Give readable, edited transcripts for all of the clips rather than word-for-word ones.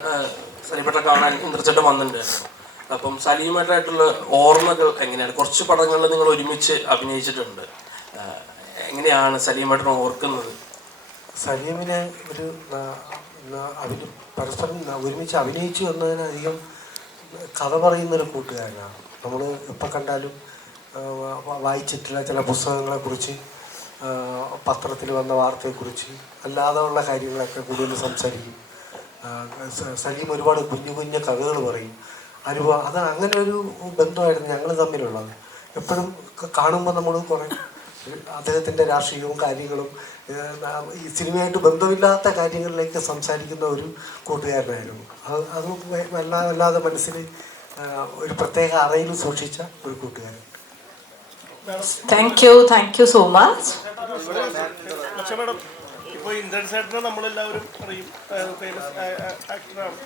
സലീമേട്ടനെ കാണാൻ ഇന്ദ്രചേട്ടൻ വന്നിട്ടുണ്ടായിരുന്നു. അപ്പം സലീമേട്ടനായിട്ടുള്ള ഓർമ്മകൾ എങ്ങനെയാണ്? കുറച്ച് പടങ്ങളിൽ നിങ്ങൾ ഒരുമിച്ച് അഭിനയിച്ചിട്ടുണ്ട്. എങ്ങനെയാണ് സലീമേട്ടനെ ഓർക്കുന്നത്? സലീമിനെ ഒരു പരസ്പരം ഒരുമിച്ച് അഭിനയിച്ചു എന്നതിനധികം കഥ പറയുന്നൊരു കൂട്ടുകാരനാണ്. നമ്മൾ എപ്പോൾ കണ്ടാലും വായിച്ചിട്ടുള്ള ചില പുസ്തകങ്ങളെക്കുറിച്ച്, പത്രത്തിൽ വന്ന വാർത്തയെക്കുറിച്ച്, അല്ലാതെ ഉള്ള കാര്യങ്ങളൊക്കെ കൂടുതൽ സംസാരിക്കും. സലീം ഒരുപാട് കുഞ്ഞു കുഞ്ഞു കഥകൾ പറയും. അത് അങ്ങനെ ഒരു ബന്ധമായിരുന്നു ഞങ്ങൾ തമ്മിലുള്ളത്. എപ്പോഴും കാണുമ്പോൾ നമ്മൾ കുറേ അദ്ദേഹത്തിൻ്റെ രാഷ്ട്രീയവും കാര്യങ്ങളും ഈ സിനിമയായിട്ട് ബന്ധമില്ലാത്ത കാര്യങ്ങളിലേക്ക് സംസാരിക്കുന്ന ഒരു കൂട്ടുകാരനായിരുന്നു. അത് വല്ലാതെ മനസ്സിൽ ഒരു പ്രത്യേക അറയിൽ സൂക്ഷിച്ച ഒരു കൂട്ടുകാരൻ. Thank you so much. പക്ഷേ മാഡം, ഇപ്പോൾ ഇന്ദ്രൻസേട്ടനെ നമ്മളെല്ലാവരും അറിയും, ഫേമസ് ആക്ടറാണ്.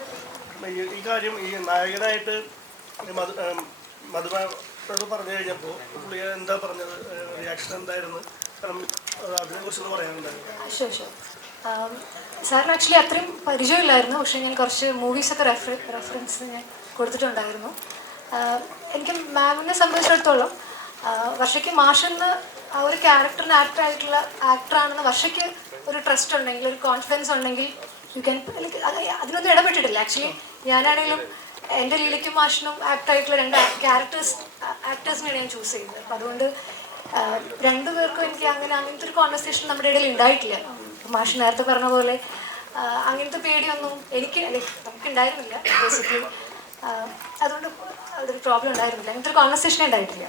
ഈ കാര്യം ഈ നായകനായിട്ട് മധുമാനോട് പറഞ്ഞു കഴിഞ്ഞപ്പോൾ പുള്ളി എന്താ പറഞ്ഞത്, റിയാക്ഷൻ എന്തായിരുന്നു? കാരണം അതിനെക്കുറിച്ചൊന്ന് പറയാനുണ്ടായിരുന്നു. സാറിന് ആക്ച്വലി അത്രയും പരിചയമില്ലായിരുന്നു. പക്ഷേ ഞാൻ കുറച്ച് മൂവീസൊക്കെ റെഫറൻസ് ഞാൻ കൊടുത്തിട്ടുണ്ടായിരുന്നു. എനിക്ക് മാമിനെ സംബന്ധിച്ചിടത്തോളം വർഷയ്ക്ക് മാഷെന്ന് ആ ഒരു ക്യാരക്ടറിന് ആക്ടറായിട്ടുള്ള ആക്ടറാണെന്ന് വർഷയ്ക്ക് ഒരു ട്രസ്റ്റ് ഉണ്ടെങ്കിൽ, ഒരു കോൺഫിഡൻസ് ഉണ്ടെങ്കിൽ യു ക്യാൻ. അതിനൊന്നും ഇടപെട്ടിട്ടില്ല. ആക്ച്വലി ഞാനാണെങ്കിലും എൻ്റെ ലീലയ്ക്കും മാഷിനും ആക്ടറായിട്ടുള്ള രണ്ട് ആക്ടേഴ്സിനെയാണ് ഞാൻ ചൂസ് ചെയ്യുന്നത്. അപ്പം അതുകൊണ്ട് രണ്ടുപേർക്കും എനിക്ക് അങ്ങനത്തെ ഒരു കോൺവെർസേഷൻ നമ്മുടെ ഇടയിൽ ഉണ്ടായിട്ടില്ല. മാഷ് നേരത്തെ പറഞ്ഞ പോലെ അങ്ങനത്തെ പേടിയൊന്നും നമുക്ക് ഉണ്ടായിരുന്നില്ല ബേസിക്കലി. അതുകൊണ്ട് അതൊരു പ്രോബ്ലം ഉണ്ടായിരുന്നില്ല. അങ്ങനത്തെ ഒരു കോൺവെർസേഷൻ ഉണ്ടായിട്ടില്ല.